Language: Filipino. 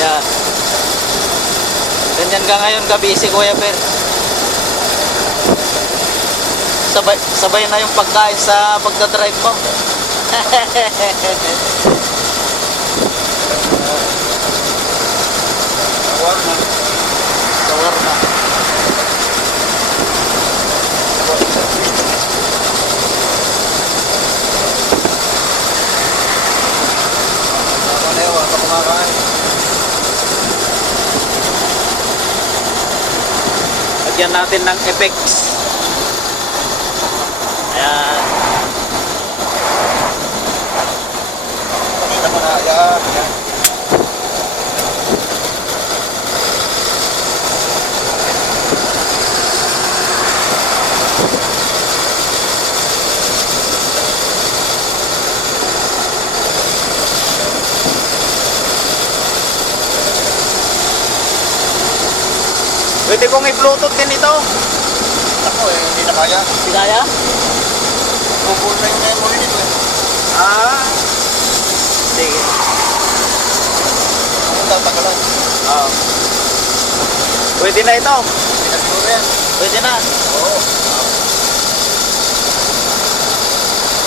Yan. Ganyan ka ngayon kabisi, Kuya Per. Sabay na yung pagkain sa pagdadrive mo. Shawarma. Shawarma. Ewan pa kumakain. Lagyan natin ng effects. Ayan. Pakita mo na. Yan. Pwede kong i-bluetooth din ito. Ako hindi na kaya. Hindi kaya? Bubul na yung memory nito eh. Ah. Sige. Ang tatagalan. Ah. Pwede na ito. Pinagsiguro yan. Pwede na. Oo.